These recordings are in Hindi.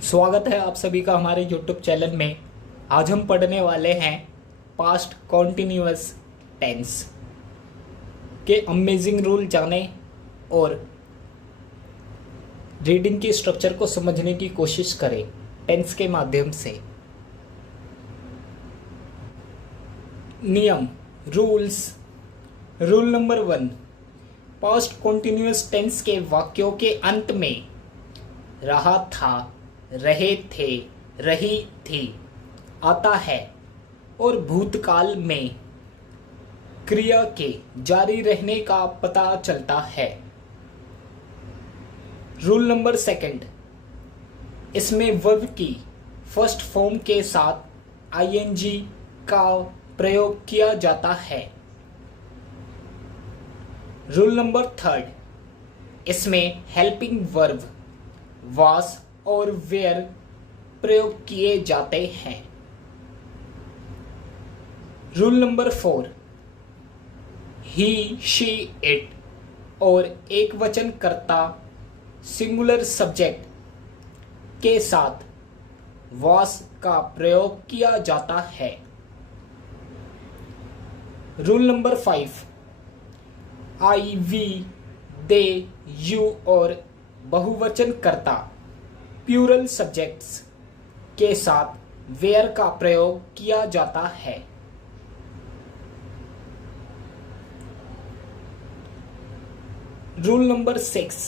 स्वागत है आप सभी का हमारे YouTube चैनल में। आज हम पढ़ने वाले हैं पास्ट कॉन्टिन्यूअस टेंस के अमेजिंग रूल जाने और रीडिंग की स्ट्रक्चर को समझने की कोशिश करें टेंस के माध्यम से। नियम rules. Rule number 1, past continuous tense के वाक्यों के अंत में रहा था, रहे थे, रही थी आता है और भूतकाल में क्रिया के जारी रहने का पता चलता है। रूल नंबर 2, इसमें वर्ब की फर्स्ट फॉर्म के साथ आईएनजी का प्रयोग किया जाता है। रूल नंबर 3, इसमें हेल्पिंग वर्ब वास और वेयर प्रयोग किए जाते हैं। Rule number 4, he, she, it और एक वचन कर्ता सिंगुलर सब्जेक्ट के साथ वास का प्रयोग किया जाता है। Rule number 5, I, we, they, you और बहुवचन कर्ता प्लूरल सब्जेक्ट्स के साथ वेयर का प्रयोग किया जाता है। रूल नंबर 6,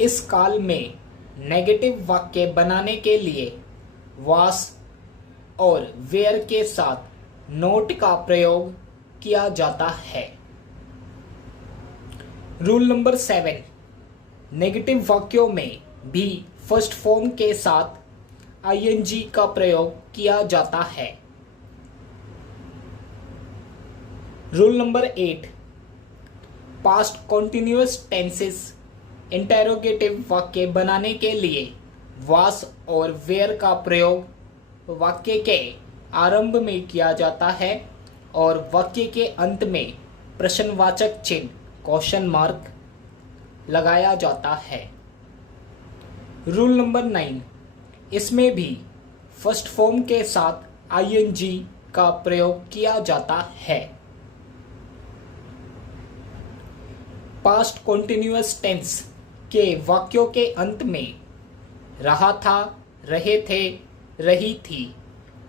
इस काल में नेगेटिव वाक्य बनाने के लिए वास और वेयर के साथ नोट का प्रयोग किया जाता है। रूल नंबर 7, नेगेटिव वाक्यों में भी फर्स्ट फॉर्म के साथ आईएनजी का प्रयोग किया जाता है। Rule number 8, past continuous tenses interrogative वाक्य बनाने के लिए वास और वेयर का प्रयोग वाक्य के आरंभ में किया जाता है और वाक्य के अंत में प्रश्नवाचक चिन्ह क्वेश्चन मार्क लगाया जाता है। रूल नंबर 9, इसमें भी फर्स्ट फॉर्म के साथ आईएनजी का प्रयोग किया जाता है। पास्ट कॉन्टिन्यूअस टेंस के वाक्यों के अंत में रहा था, रहे थे, रही थी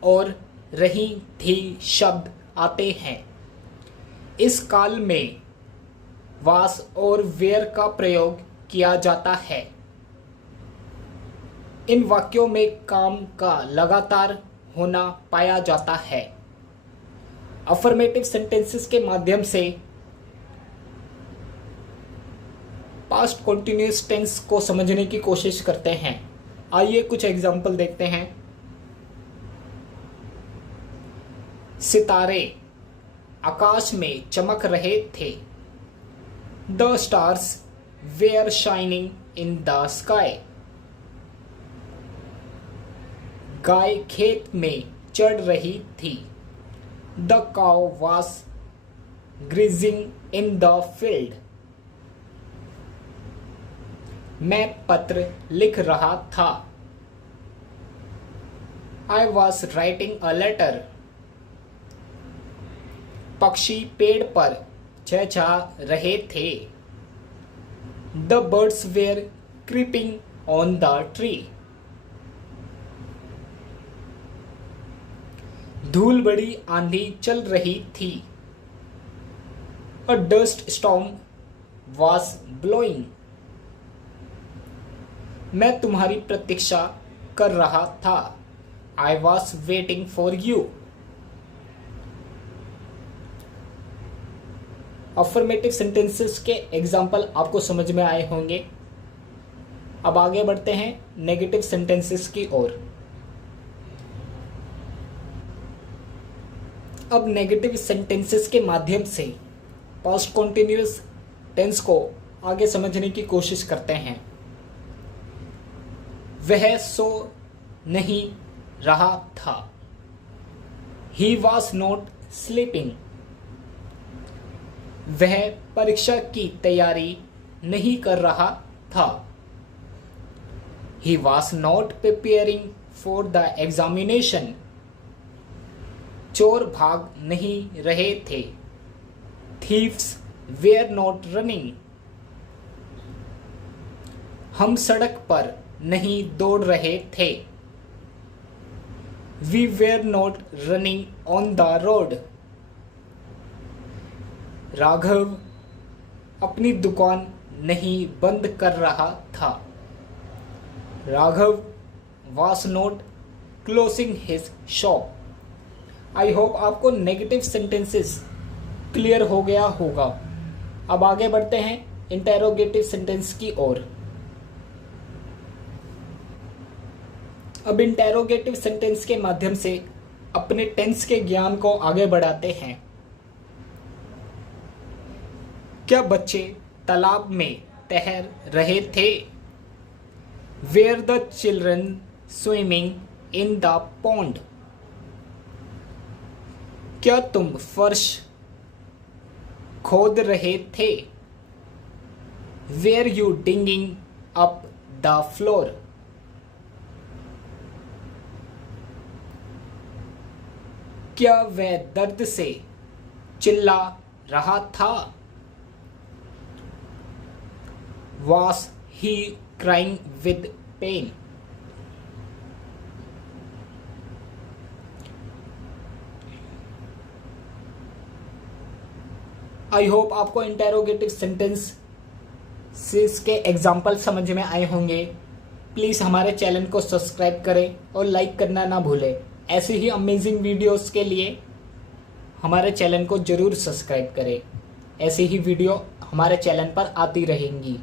और रही थी शब्द आते हैं। इस काल में वास और वेयर का प्रयोग किया जाता है। इन वाक्यों में काम का लगातार होना पाया जाता है। अफर्मेटिव सेंटेंसेस के माध्यम से पास्ट कॉन्टिन्यूअस टेंस को समझने की कोशिश करते हैं। आइए कुछ एग्जाम्पल देखते हैं। सितारे आकाश में चमक रहे थे। The stars were shining in the sky. गाय खेत में चढ़ रही थी। The cow was grazing in the field. मैं पत्र लिख रहा था। I was writing a letter. पक्षी पेड़ पर चहचहा रहे थे। The birds were creeping on the tree. धूल बड़ी आंधी चल रही थी। A dust storm was blowing. मैं तुम्हारी प्रतीक्षा कर रहा था। I was waiting for you. Affirmative sentences के एग्जाम्पल आपको समझ में आए होंगे। अब आगे बढ़ते हैं नेगेटिव सेंटेंसेस की ओर। अब नेगेटिव सेंटेंसेस के माध्यम से पास्ट कॉन्टिन्यूअस टेंस को आगे समझने की कोशिश करते हैं। वह सो नहीं रहा था। He was not sleeping. वह परीक्षा की तैयारी नहीं कर रहा था। He was not preparing for the examination. चोर भाग नहीं रहे थे. Thieves were not running. हम सड़क पर नहीं दौड़ रहे थे. We were not running on the road. Raghav अपनी दुकान नहीं बंद कर रहा था. Raghav was not closing his shop. I hope आपको नेगेटिव सेंटेंसेस क्लियर हो गया होगा. अब आगे बढ़ते हैं इंटेरोगेटिव सेंटेंस की ओर. अब इंटेरोगेटिव सेंटेंस के माध्यम से अपने टेंस के ज्ञान को आगे बढ़ाते हैं. क्या बच्चे तालाब में तैर रहे थे? Were the children swimming in the pond? क्या तुम फर्श खोद रहे थे? Were you digging up the floor? क्या वह दर्द से चिल्ला रहा था? Was he crying with pain? I hope आपको इंटेरोगेटिव सेंटेंस के एग्जाम्पल समझ में आए होंगे. प्लीज़ हमारे चैनल को सब्सक्राइब करें और लाइक करना ना भूलें. ऐसे ही अमेजिंग वीडियोस के लिए हमारे चैनल को ज़रूर सब्सक्राइब करें. ऐसे ही वीडियो हमारे चैनल पर आती रहेंगी.